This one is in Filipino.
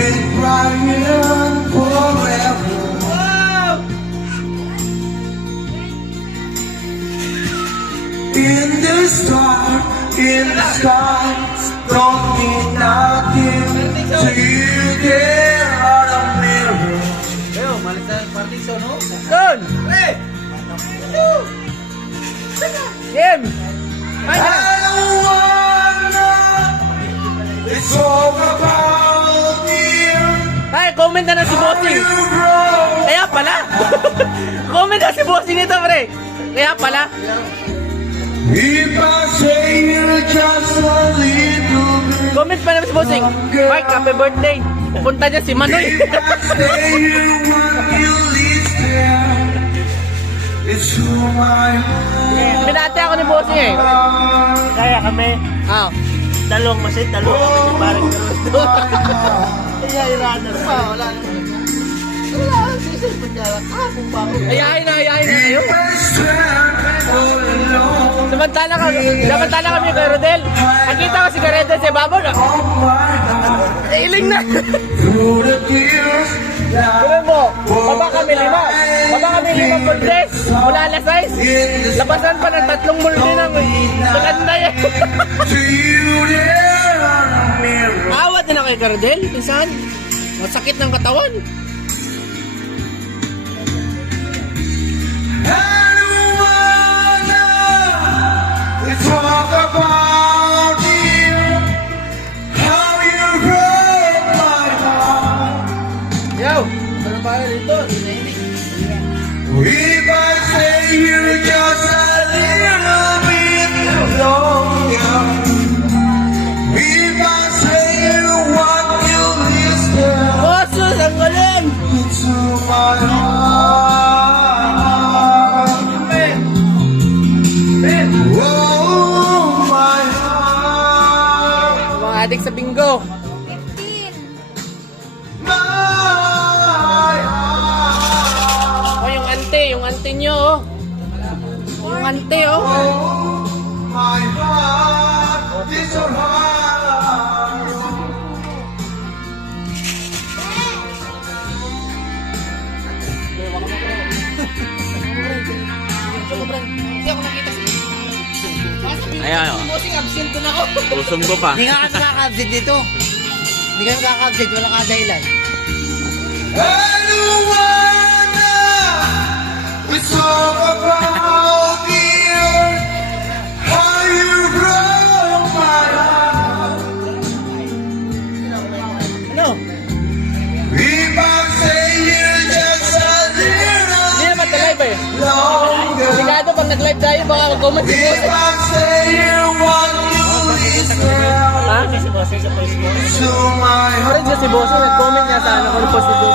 been crying forever. In the star, in the sky, don't mean nothing to you. There are a mirror. Ayo, malis na yung partiso, no? Doon! Pre! Game! I don't wanna. It's all about you. Ay, comment na si Bossing. You grow. Kaya pala. Comment na si Bossing nito, pre. Kaya pala. If I say you're just a little bit. Comment pa naman si Bossing. Mark, happy birthday. Pupunta niya si Manoy. If I say you want you listen. It's who my heart. Binati ako ni Bossing eh. Kaya kami, Ah. dalawang masit, dalawang kami, parang kaya runner pa, wala naman. Wala, sisilpon niya. Kung bako. Ayahin na kayo. Best friend all alone. Samantala kami kay Rodel. Nakita ko si Garete sa ibabaw na. On my heart. Iling na. Through the tears. Sabi mo, baba kami 5 buldes. Mula alas 6. Labasan pa ng 3 mulde ng maganda yan. To you there are a mirror. Awat na kay Gardel, pinsan. Masakit ng katawan. I don't wanna talk about you. How you broke my heart. Yo! Ano ba dito? If I say you're just a little bit longer. If I say you want you listen Bosos, ang galing! to my heart. Oh, my heart. Mga adik sa bingo. My heart. O, yung ante nyo, oh. Yung ante, oh. Oh, my heart is so hard. Ayan, oh. Bossing, absent na ako. Busong ko pa. Hindi nga ka nakaka-absent dito. Hindi ka nakaka-absent, wala ka dahilan. I don't wanna talk about you. How you broke my heart. Ano? If I say you're just a little Hindi naman live eh. longer. Sigado pag nag-live tayo, baka mag-comment si If Bossing. I say you want you listen Ha? si Bossing sa Facebook. to my Orange na si Bossing, nag-comment niya sa ano ko post ito.